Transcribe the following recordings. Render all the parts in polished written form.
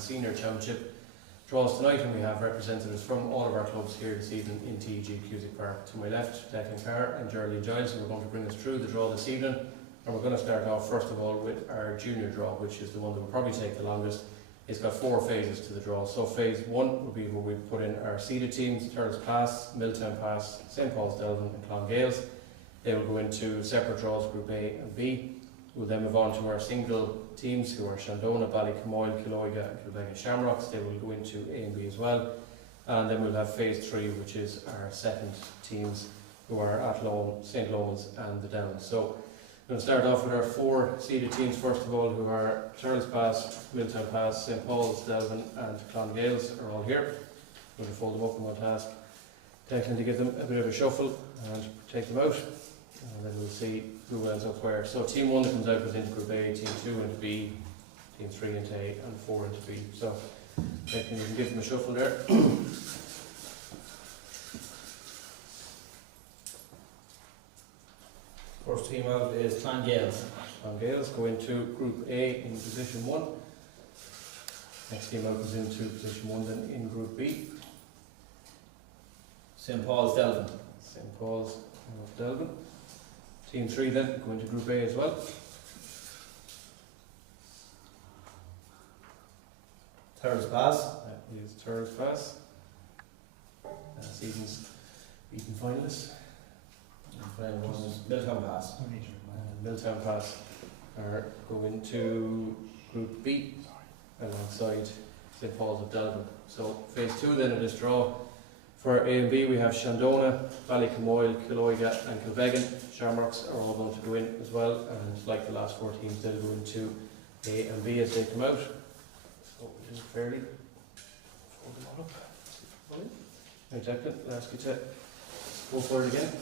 Senior Championship draws tonight, and we have representatives from all of our clubs here this evening in TEG Cusack Park. To my left, Declan Carr and Geraldine Giles, who are going to bring us through the draw this evening. And we're going to start off first of all with our junior draw, which is the one that will probably take the longest. It's got 4 phases to the draw. So phase 1 will be where we put in our seeded teams: Turles Pass, Milltown Pass, St Paul's Delvin and Clongales. They will go into separate draws, Group A and B. We'll then move on to our single teams, who are Shandona, Ballycamoyle, Killoyga and Kilbeggan Shamrocks. They will go into A and B as well. And then we'll have phase 3, which is our second teams, who are Athlone, St Lomans and the Downs. So we're going to start off with our 4 seeded teams first of all, who are Turles Pass, Milltown Pass, St Paul's, Delvin and Clongales are all here. We're going to fold them up in one task. Declan to give them a bit of a shuffle and take them out. And then we'll see who ends up where. So team 1 that comes out goes into Group A, team 2 into B, team 3 into A and 4 into B. So Declan, you can give them a shuffle there. First team out is Clongales. Clongales go into Group A in position 1. Next team out goes into position 1 then in Group B. St Paul's Delvin. St Paul's of Delvin. Team 3 then go into Group A as well. Turles Pass. That is Turles Pass. Season's beaten finalists. And final one is Milltown Pass. And Milltown Pass are going to Group B alongside St Paul's of Delvin. So phase 2 then of this draw. For A and B we have Shandona, Ballycamoyle, Killoyga and Kilbeggan. Shamrocks are all going to go in as well, and like the last 4 teams they'll go into A and B as they come out. So we'll do it fairly. Fold them all up. Right, Declan, I'll ask you to go for it again.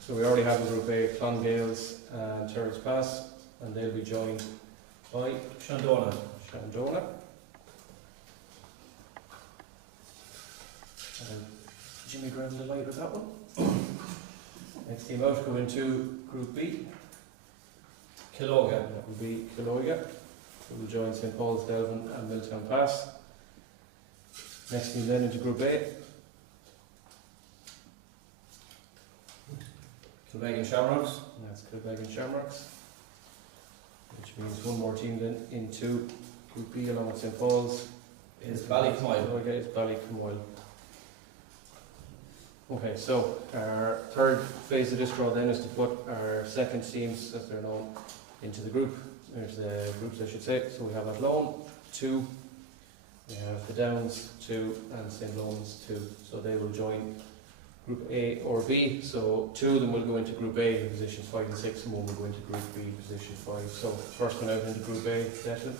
So we already have in Group A Clongales and Turles Pass, and they'll be joined by Shandona. Shandona. And Jimmy grabbing the light with that one. Next team out go into Group B. Killoyga. That will be Killoyga, who will join St Paul's Delvin and Milltown Pass. Next team then into Group A. Kilbeggan Shamrocks. And that's Kilbeggan Shamrocks, which means one more team then into Group B along with St Paul's. Is Ballycamoyle. Killoyga is Ballycamoyle. Okay, so our third phase of this draw then is to put our second teams, as they're known, into the group. There's the groups, I should say. So we have Athlone 2, we have the Downs 2 and St Lomans 2. So they will join Group A or B. So 2 of them will go into Group A in positions 5 and 6, and 1 will go into Group B position 5. So first one out into Group A, Declan.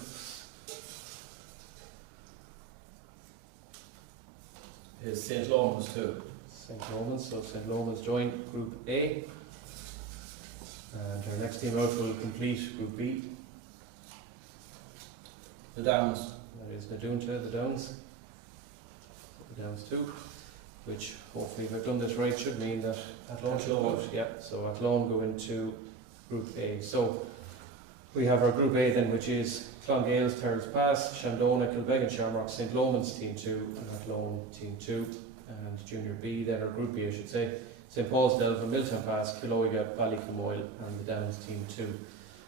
Is St Lomans 2. St Lomans, so St Lomans join Group A. And our next team out will complete Group B. The Downs. That is Nadunta, the Downs. The Downs 2, which hopefully, if I've done this right, should mean that Athlone should go out. Yeah, so Athlone go into Group A. So we have our Group A then, which is Clongales, Turles Pass, Shandona, Kilbeggan Shamrocks, St Lomans Team 2 and Athlone Team 2. And Junior B, then our Group B I should say, St Paul's Delvin, Milltown Pass, Killoyga, Ballycamoyle and the Downs Team 2.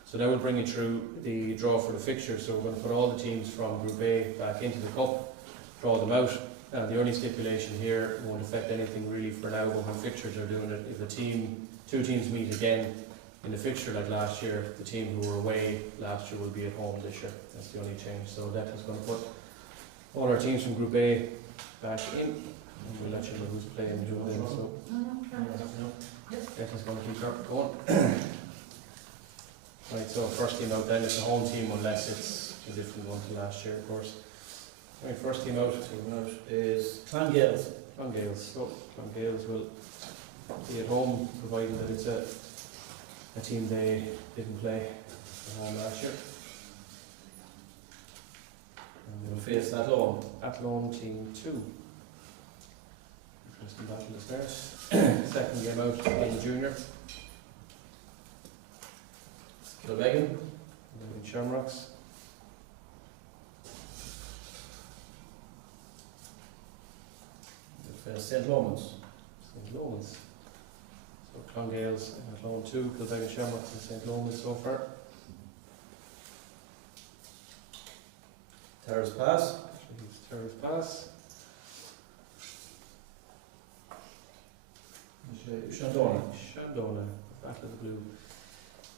So that will bring you through the draw for the fixtures. So we're going to put all the teams from Group A back into the cup, draw them out, and the only stipulation here won't affect anything really for now, but when fixtures are doing it, if a team, 2 teams meet again in the fixture like last year, the team who were away last year will be at home this year. That's the only change. So that is going to put all our teams from Group A back in. And we'll let you know who's playing who then. So Declan's going to keep going. Right, so first team out then is the home team, unless it's a different one to last year, of course. Right, first team out Is Clongales. Clongales. So Clongales will be at home, providing that it's a team they didn't play at home last year. And We'll face Athlone. Athlone Team 2. Interesting battle to start. Second game out in junior. Kilbeggan. And then in Shamrocks. St. Lomans. St. Lomans. So Clongales and Athlone 2, Kilbeggan Shamrocks and St. Lomans so far. Terrace Pass. Terrace Pass. Shandona. Shandona, Battle of the Blue.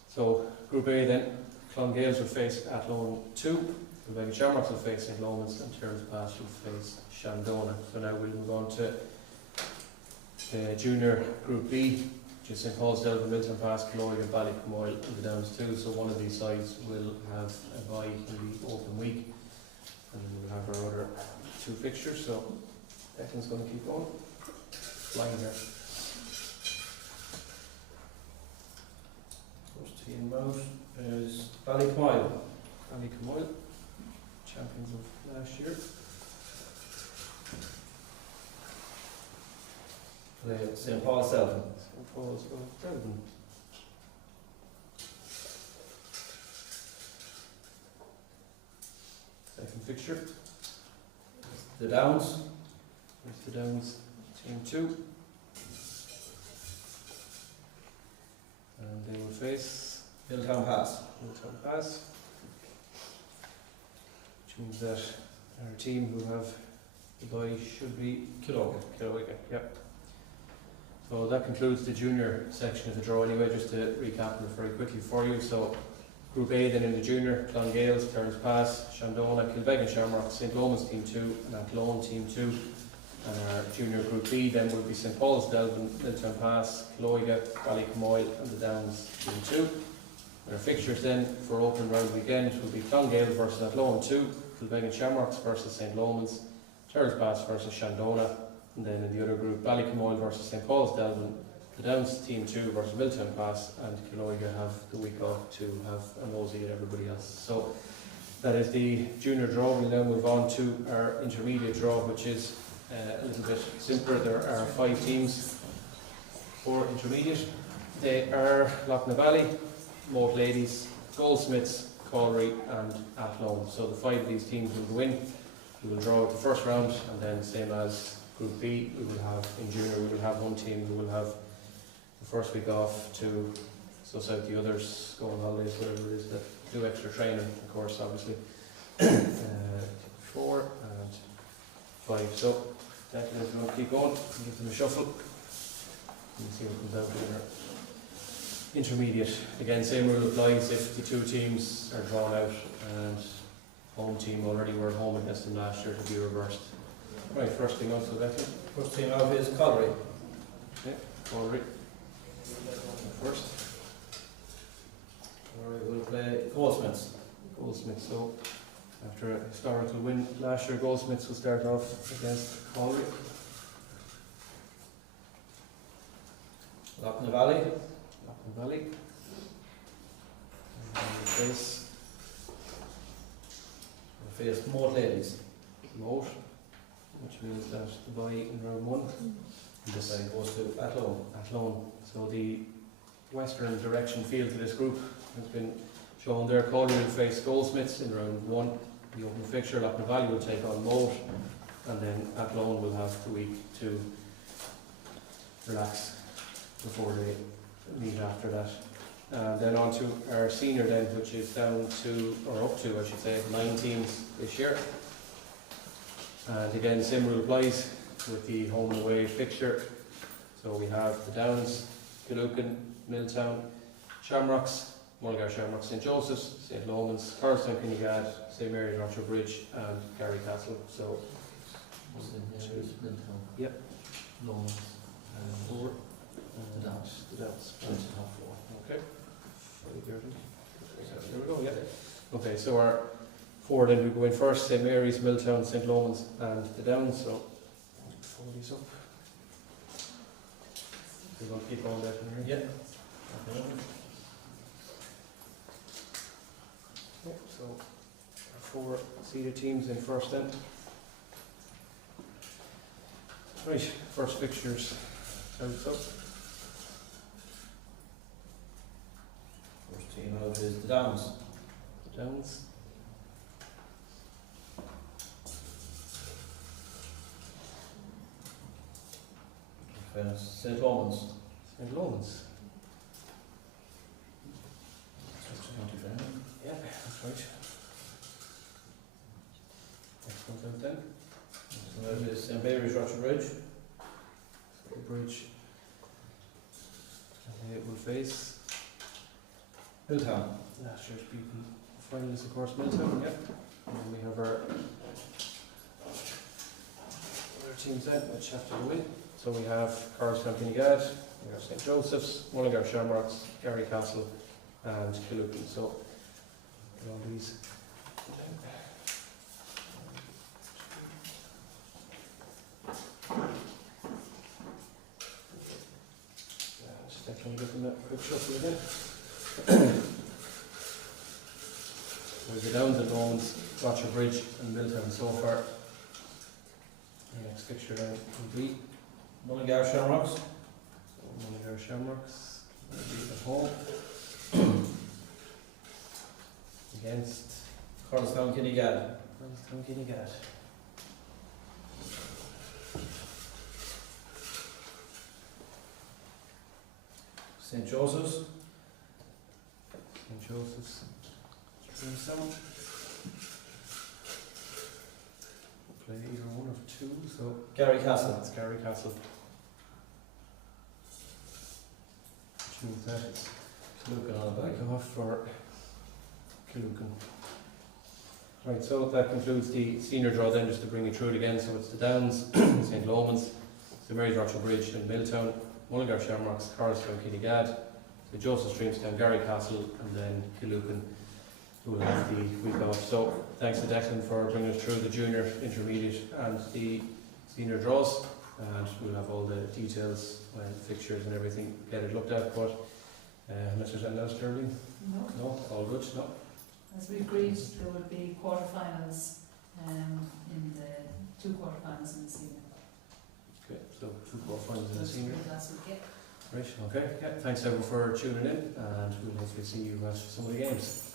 So Group A then, Clongales will face Athlone 2, Kilbeggan Shamrocks will face St. Lomans, and Terrace Pass will face Shandona. So now we'll move on to the Junior Group B, which is St. Paul's, Delvin, Milton Pass, Killoy and Ballycamoyle and the Downs 2. So one of these sides will have a bye in the open week, and then we'll have our other two fixtures. So Declan's going to keep going. Flying here. First team out is Ballycamoyle. Ballycamoyle, champions of last year. Play St. Paul's Delvin. St. Paul's of Delvin. Second fixture, The Downs. there's the Downs, team 2. And they will face Milltown Pass. Milton Pass, which means that our team who have the bye should be Killogan. Killowigan. Yep. So that concludes the junior section of the draw anyway, just to recap it very quickly for you. So Group A then in the junior, Clongales, Terrace Pass, Shandona, Kilbeggan Shamrocks, St. Lomans team 2 and Athlone team 2. And our junior Group B then will be St. Paul's, Delvin, Milton Pass, Killoiga, Ballycamoyle and the Downs team 2. And our fixtures then for open round weekend will be Clongale versus Athlone 2, Kilbeggan Shamrocks versus St. Lomans, Terrace Pass versus Shandona, and then in the other group Ballycamoyle versus St. Paul's, Delvin, the Downs team 2 versus Milton Pass, and Killoiga have the week off to have a nosy at everybody else. So that is the junior draw. We'll now move on to our intermediate draw, which is a little bit simpler. There are 5 teams for intermediate. They are Loughnavally, Moat Ladies, Goldsmiths, Collery and Athlone. So the 5 of these teams will go in. We will draw out the first round, and then same as Group B, we will have in junior, we will have one team who will have the first week off to suss out the others, go on holidays, whatever it is, that do extra training, of course, obviously. 4 and 5. So Declan is going to keep going, give them a shuffle, and see what comes out in our intermediate. Again, same rule applies if the 2 teams are drawn out and home team already were at home against them last year, to be reversed. Right, first thing on, so Declan. First team out is Collery. Collery. First. Collery will play Goldsmiths. Goldsmiths. So after a historical win last year, Goldsmiths will start off against Collery. Loughnavally. Loughnavally. And then we Face Moat Ladies. Moat, which means that the bye in round 1. This side goes to Athlone. Athlone. So the western direction field to this group has been shown there. Collery will face Goldsmiths in round 1. The open fixture, Loughnavally will take on Moat, and then Athlone will have the week to relax before they meet after that. And then on to our senior then, which is down to, or up to I should say, 9 teams this year. And again, same rule applies with the home and away fixture. So we have the Downs, Killucan, Milltown, Shamrocks, Mulgar Shamrocks, St. Joseph's, St. Lomans, Carlstown, Kinnegad, St. Mary's, Rocher Bridge and Gary Castle. So, yep. Lomans. 4. The Downs. The Downs. And top 4. Okay. There we go, yeah. Okay, so our 4 then we go in first, St. Mary's, Milltown, St. Lomans and the Downs. So, 4 these up. We're going to keep on that in here. Yeah. Okay, so our 4 seeded teams in first then. Right, first fixtures. So. First team out is the Downs. The Downs. Fairness. St. Omans. St. Lawrence. County Fair. Yeah, that's right. Next one's out then. So that is St. Mary's Rochester Bridge. So the bridge. And it will face Hilltown. last year's beaten finalists, of course, Milltown, yep. And then we have our other teams then, which have to go in. So we have Carlstown Kinnegad, we have St. Joseph's, Mullingar Shamrocks, Gary Castle, and Killucan. So, get all these. Just definitely looking at a quick shuffle again. We'll go down to Lawns, Rochester Bridge, and Milltown so far. The next fixture then will be Mullingar Shamrocks. Mullingar Shamrocks, will be at home against Carlstown Kinnegad. Carlstown Kinnegad. St. Joseph's. St. Joseph's. Streamsound. Play either one of two, so Gary Castle. that's Gary Castle. Which means that it's Killucan on the back. back off for Killucan. Right, so that concludes the senior draw then, just to bring you through it again. So it's the Downs, St. Lomans, St. Mary's Rochester Bridge and Milltown, Mullingar Shamrocks, Carlstown Kinnegad, St. Joseph Streamstown, Gary Castle, and then Killucan, who will have the week off. So thanks to Declan for bringing us through the junior, intermediate and the senior draws, and we'll have all the details and fixtures and everything, get it looked at. But unless there's anything else, Geraldine? No, No, all good, no? as we agreed, there will be quarterfinals in the two quarterfinals in the senior. Okay, so 2 quarterfinals in the senior. Last week, Right, okay, yeah, thanks everyone for tuning in, and we'll hopefully see you at some of the games.